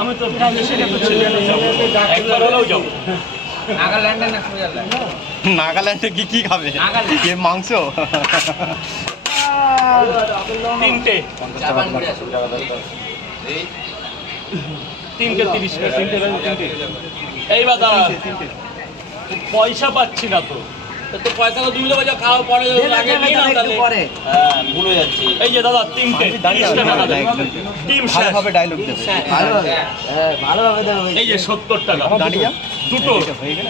আমি তো একবার হলেও যাবো। নাগাল্যান্ডে কি খাবে? মাংস। তিনটে 30 এইবার দাঁড়া, পয়সা পাচ্ছি না তো। তো পয়সা তো তুমি তো বলছো খাও পরে পরে। হ্যাঁ ভুলে যাচ্ছি। এই যে দাদা তিনটে 30 টাকা দাদা। টিম শেষ হবে, ডায়লগ দেবে ভালো হবে। হ্যাঁ ভালো হবে দাও। এই যে 70 টাকা দাঁড়িয়ে যাও। দুটো হয়ে গেল,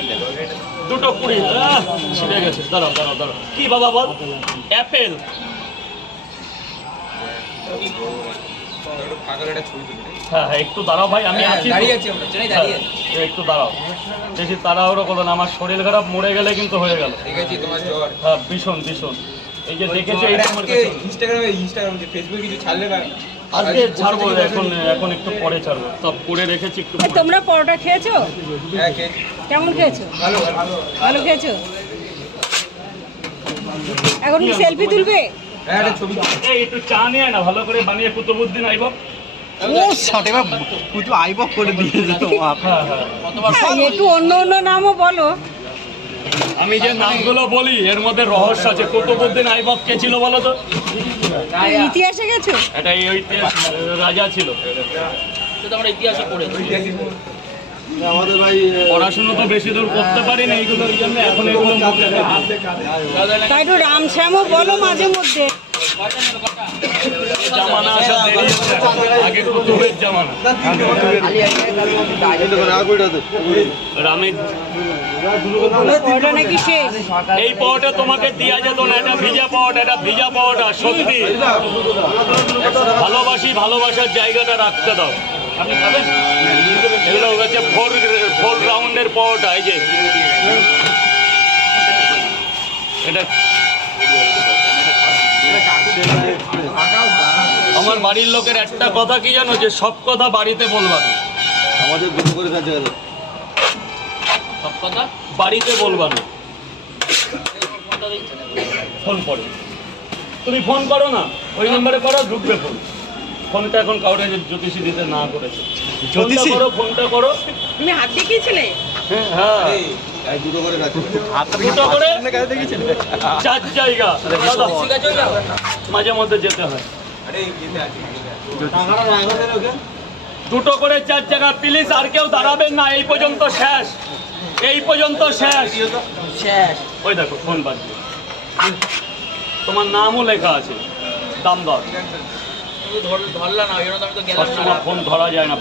দুটো 20 ছিড়ে গেছে। দাঁড়াও দাঁড়াও দাঁড়াও। কি বাবা বল? অ্যাপেল। হ্যাঁ হ্যাঁ একটু দাঁড়াও ভাই, আমি আছি, একটু দাঁড়াও। বেশি তাড়াহুড়ো করো না, আমার শরীর খারাপ, মরে গেলে কিন্তু হয়ে গেল। হ্যাঁ ভীষণ ভীষণ। এই যে দেখেছি ইনস্টাগ্রামে ফেসবুকে কিছু ছাড়লে না, আজকে ছাড়বো, এখন একটু পরে ছাড়বো। সব করে রেখেছি একটু। তোমরা পরোটা খেয়েছো? হ্যাঁ খেয়েছি। কেমন খেয়েছো? ভালো ভালো খেয়েছো? এখন কি সেলফি তুলবে? হ্যাঁ একটা ছবি। এই একটু চা নিয়ে না, ভালো করে বানিয়ে কুতুবুদ্দিন আইব। ও শটে বা কুতু আইব করে দিয়ে যেত। হ্যাঁ হ্যাঁ একটু অন্য অন্য নামও বলো। আমি যে নামগুলো বলি এর মধ্যে রহস্য আছে। কুতুবুদ্দিন আইবক কে ছিল বলো তো? ইতিহাসে গেছো? এটা এই ইতিহাস রাজা ছিল। সেটা আমরা ইতিহাসে পড়েছি। আমাদের ভাই পড়াশুনো তো বেশি দূর করতে পারি না এইগুলোর জন্য, এখন এগুলো মুখে থাকে। তাই একটু রামশ্যামও বলো মাঝে মধ্যে। জামানা আসা দেরি হচ্ছে, আগে কুতুবের জামানা। রামের পরোটা নাকি শেষ? এই পাওয়াটা তোমাকে দেওয়া যেত না, এটা ভিজা পাওয়াটা, এটা ভিজা পাওয়াটা সত্যি। ভালোবাসি, ভালোবাসার জায়গাটা রাখতে দাও। আপনি খাবেন? এগুলো হচ্ছে 4 রাউন্ডের পাওয়াটা। এই যে এটা আমার বাড়ির লোকের একটা কথা কি জানো, যে সব কথা বাড়িতে বলবা না। আমাদের দুটো করে কাজ গেল। সব কথা বাড়িতে বলবা না। ফোন করো, তুমি ফোন করো না, ওই নম্বরে করো, ঢুকবে ফোন। ফোনটা এখন কাউরে জ্যোতিষী দিতে না করেছে। জ্যোতিষী করো, ফোনটা করো। তুমি হাত দেখিয়েছিলে? হ্যাঁ এই দুটো করে কাজ। দুটো করে 4 জায়গা মাঝে মধ্যে যেতে হয়। আরে গেতে আছে। দুটো করে 4 জায়গা প্লিজ। আর কেউ দাঁড়াবেন না, এই পর্যন্ত শেষ, এই পর্যন্ত শেষ। ওই দেখো ফোন বাজছে, তোমার নামও লেখা আছে, দাম দর। ধরলা না, ফোন ধরা যায় না।